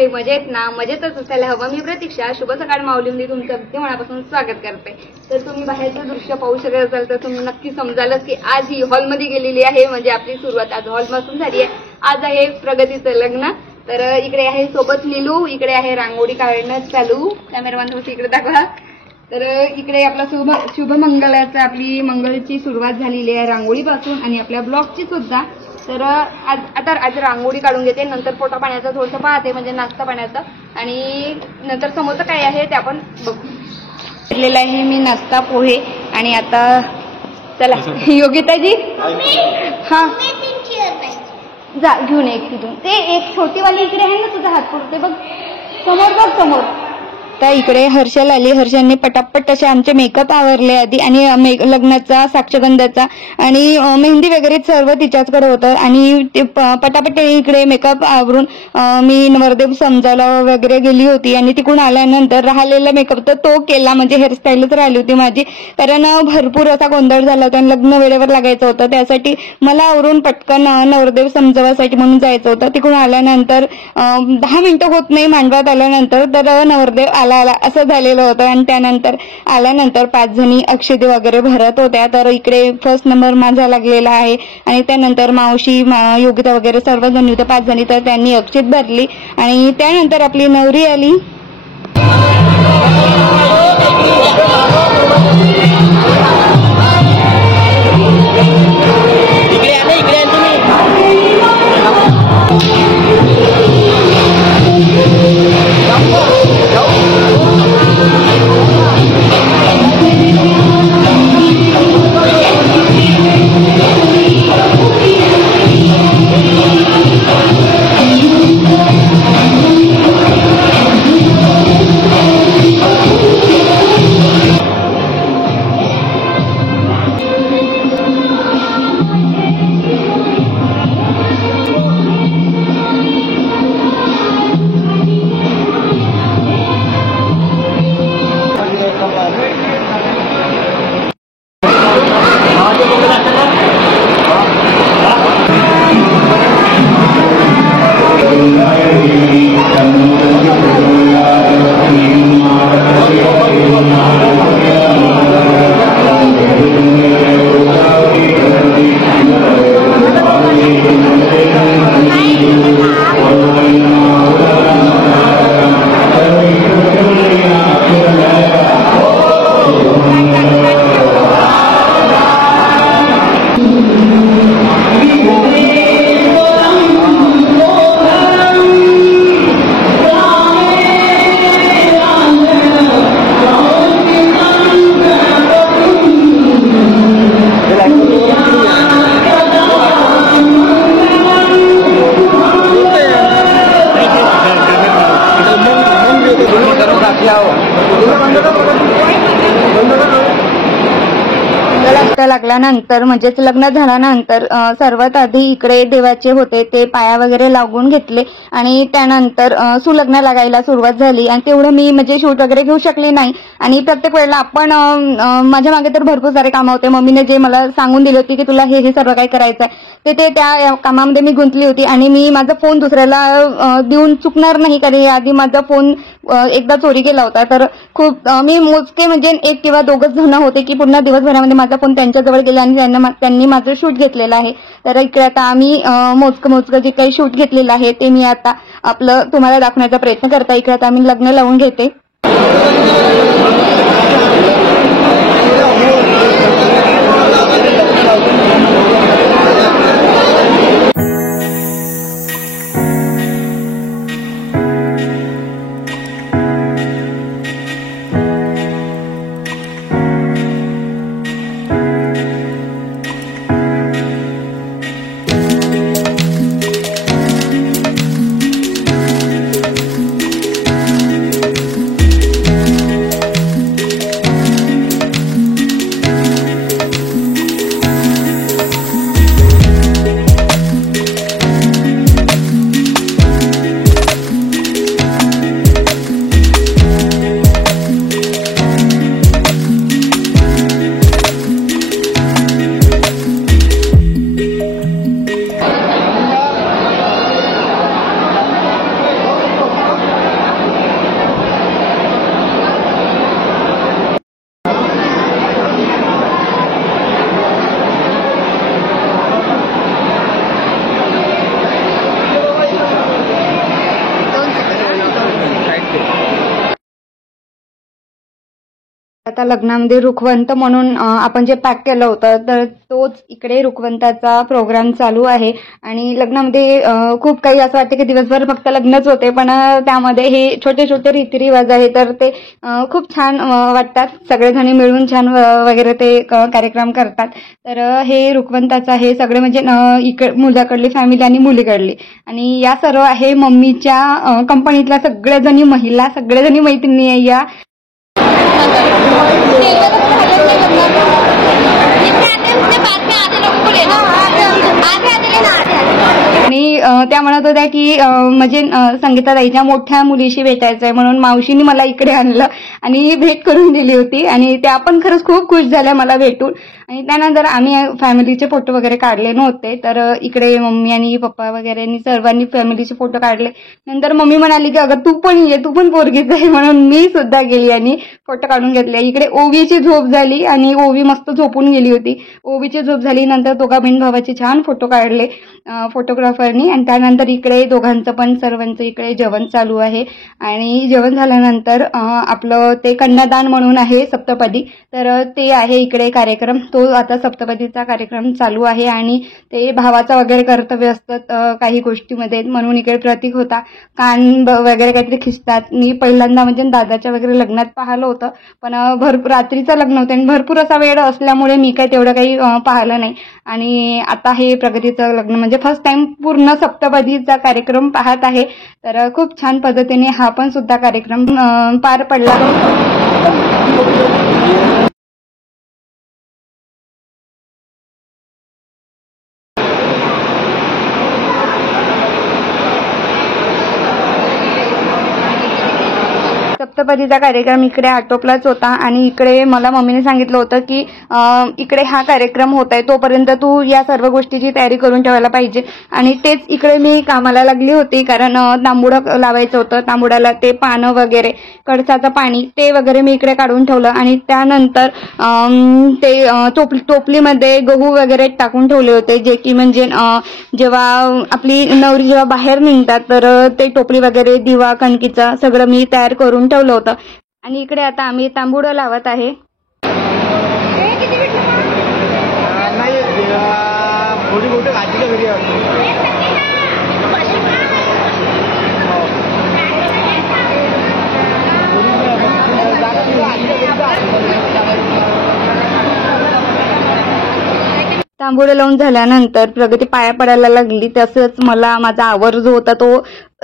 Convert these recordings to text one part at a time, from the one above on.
मंडळी मजेत ना? मजेतच असायला हवं. मी प्रतीक्षा, शुभ सकाळ माऊलीमध्ये तुमचं अगदी मनापासून स्वागत करते. तर तुम्ही बाहेरचं दृश्य पाहू शकत असाल तर तुम्ही नक्की समजालच की आज ही हॉलमध्ये गेलेली आहे. म्हणजे आपली सुरुवात आज हॉलपासून झाली आहे. आज आहे प्रगतीचं लग्न. तर इकडे आहे सोबत नीलू, इकडे आहे रांगोळी काढणं चालू. कॅमेरामॅन होती इकडे दाखवा. तर इकडे आपला शुभमंगलाचं आपली मंगळची सुरुवात झालेली आहे रांगोळीपासून आणि आपल्या ब्लॉगची सुद्धा. तर आज रांगोळी काढून घेते, नंतर पोटा पाण्याचं थोडंसं पाहते, म्हणजे नाश्ता पाण्याचं, आणि नंतर समोरचं काय आहे ते आपण बघू. घेतलेलं आहे मी नाश्ता पोहे. आणि आता चला योगिताजी, हा जा घेऊन एक तिथून. ते एक छोटीवाली इकडे आहे ना, तुझा हात पुरते बघ, समोर बघ समोर. तर इकडे हर्षल आली. हर्षलने पटापट असे आमचे मेकअप आवरले आधी, आणि लग्नाचा, साक्षगंधाचा आणि मेहंदी वगैरे सर्व तिच्याचकडे होतं. आणि ते पटापट इकडे मेकअप आवरून मी नवरदेव समजायला वगैरे गेली होती. आणि तिकडून आल्यानंतर राहिलेला मेकअप तर तो केला, म्हणजे हेअरस्टाईलच राहिली होती माझी, कारण भरपूर असा गोंधळ झाला होता आणि लग्न वेळेवर लागायचं होतं. त्यासाठी मला आवरून पटकन नवरदेव समजावासाठी म्हणून जायचं होतं. तिकडून आल्यानंतर 10 मिनिटं होत नाही मांडवात आल्यानंतर तर नवरदेव आला असं झालेलं होतं. आणि त्यानंतर आल्यानंतर 5 जणी अक्षते वगैरे भरत होत्या. तर इकडे फर्स्ट नंबर माझा लागलेला आहे. आणि त्यानंतर मावशी, योगिता वगैरे सर्वजणी होत्या 5 जणी, तर त्यांनी अक्षत भरली. आणि त्यानंतर आपली नवरी आली. लागल्यानंतर म्हणजेच लग्न झाल्यानंतर सर्वात आधी इकडे देवाचे होते ते पाया वगैरे लागून घेतले. आणि त्यानंतर सुलग्न लागायला सुरुवात झाली. आणि तेवढं मी म्हणजे शूट वगैरे घेऊ शकले नाही. आणि प्रत्येक वेळेला आपण माझ्या मागे तर भरपूर सारे कामं होते. मम्मीने जे मला सांगून दिले होते की तुला हे सर्व काही करायचं आहे, ते त्या कामामध्ये मी गुंतली होती. आणि मी माझा फोन दुसऱ्याला देऊन चुकणार नाही, कारण आधी माझा फोन एकदा चोरी केला होता. तर खूप मी मोजके म्हणजे 1 किंवा 2च जण होते की पूर्ण दिवसभरामध्ये माझा फोन त्यांच्याजवळ गेला आणि त्यांनी माझं शूट घेतलेलं आहे. तर इकडे आता आम्ही मोजकं जे काही शूट घेतलेलं आहे ते मी आता आपलं तुम्हाला दाखवण्याचा प्रयत्न करता. इकडे आता आम्ही लग्न लावून घेते. आता लग्नामध्ये रुखवंत म्हणून आपण जे पॅक केलं होतं तर तोच इकडे रुखवंताचा प्रोग्राम चालू आहे. आणि लग्नामध्ये खूप काही असं वाटतं की दिवसभर फक्त लग्नच होते, पण त्यामध्ये हे छोटे छोटे रीतिरिवाज आहे तर ते खूप छान वाटतात. सगळेजणी मिळून छान वगैरे ते कार्यक्रम करतात. तर हे रुखवंताचं आहे सगळे म्हणजे मुलाकडली फॅमिली आणि मुलीकडली, आणि या सर्व आहे मम्मीच्या कंपनीतल्या सगळ्याजणी महिला, सगळ्याजणी मैत्रिणी आहे या. आणि त्या म्हणत होत्या की म्हणजे संगीताताईच्या मोठ्या मुलीशी भेटायचंय म्हणून मावशीने मला इकडे आणलं आणि भेट करून दिली होती, आणि त्या पण खरंच खूप खुश झाल्या मला भेटून. आणि त्यानंतर आम्ही फॅमिलीचे फोटो वगैरे काढले नव्हते, तर इकडे मम्मी आणि पप्पा वगैरे सर्वांनी फॅमिलीचे फोटो काढले. नंतर मम्मी म्हणाली की अगं तू पण ये, तू पण पोरगीच आहे, म्हणून मी सुद्धा गेली आणि फोटो काढून घेतले. इकडे ओवीची झोप झाली आणि ओवी मस्त झोपून गेली होती. ओवीची झोप झाली, नंतर दोघा बहीण भावाचे छान फोटो काढले फोटोग्राफरनी. आणि त्यानंतर इकडे दोघांचं पण सर्वांचं इकडे जेवण चालू आहे. आणि जेवण झाल्यानंतर आपलं ते कन्यादान म्हणून आहे सप्तपदी, तर ते आहे इकडे कार्यक्रम. तो आता सप्तपदीचा कार्यक्रम चालू आहे आणि ते भावाचा वगैरे कर्तव्य असतं काही गोष्टीमध्ये, म्हणून इकडे प्रतीक होता. कान वगैरे काहीतरी खिचतात. मी पहिल्यांदा म्हणजे दादाच्या वगैरे लग्नात पाहिलं होतं, पण भरपूर रात्रीचं लग्न होतं आणि भरपूर असा वेळ असल्यामुळे मी काही तेवढं काही पाहिलं नाही. आणि आता हे प्रगतीचं लग्न म्हणजे फर्स्ट टाइम पूर्ण सप्तपदीचा कार्यक्रम पाहत आहे. तर खूप छान पद्धतीने हा पण सुद्धा कार्यक्रम पार पडला. सप्तपदीचा कार्यक्रम इकडे आटोपलाच होता आणि इकडे मला मम्मीने सांगितलं होतं की इकडे हा कार्यक्रम होत आहे तोपर्यंत तू या सर्व गोष्टीची तयारी करून ठेवायला पाहिजे. आणि तेच इकडे मी कामाला लागली होती, कारण तांबूळ लावायचं होतं. तांबूळाला ते पानं वगैरे, कळसाचं पाणी ते वगैरे मी इकडे काढून ठेवलं. आणि त्यानंतर ते टोपलीमध्ये गहू वगैरे टाकून ठेवले होते, जे की म्हणजे जेव्हा आपली नवरी जेव्हा बाहेर निघतात तर ते टोपली वगैरे, दिवा, कणकीचा सगळं मी तयार करून ठेवलं होतं. आणि इकडे आता आम्ही तांबूळ लावत आहे. तांबूळ लावून झाल्यानंतर प्रगती पाया पडायला लागली. तसंच मला माझा आवर जो होता तो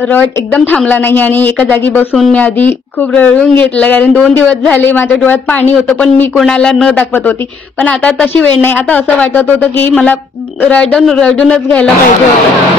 रड एकदम थांबला नाही आणि एका जागी बसून मी आधी खूप रडून घेतलं, कारण 2 दिवस झाले माझ्या डोळ्यात पाणी होतं, पण मी कोणाला न दाखवत होती. पण आता तशी वेळ नाही. आता असं वाटत होतं की मला रडूनच घ्यायला पाहिजे होतं.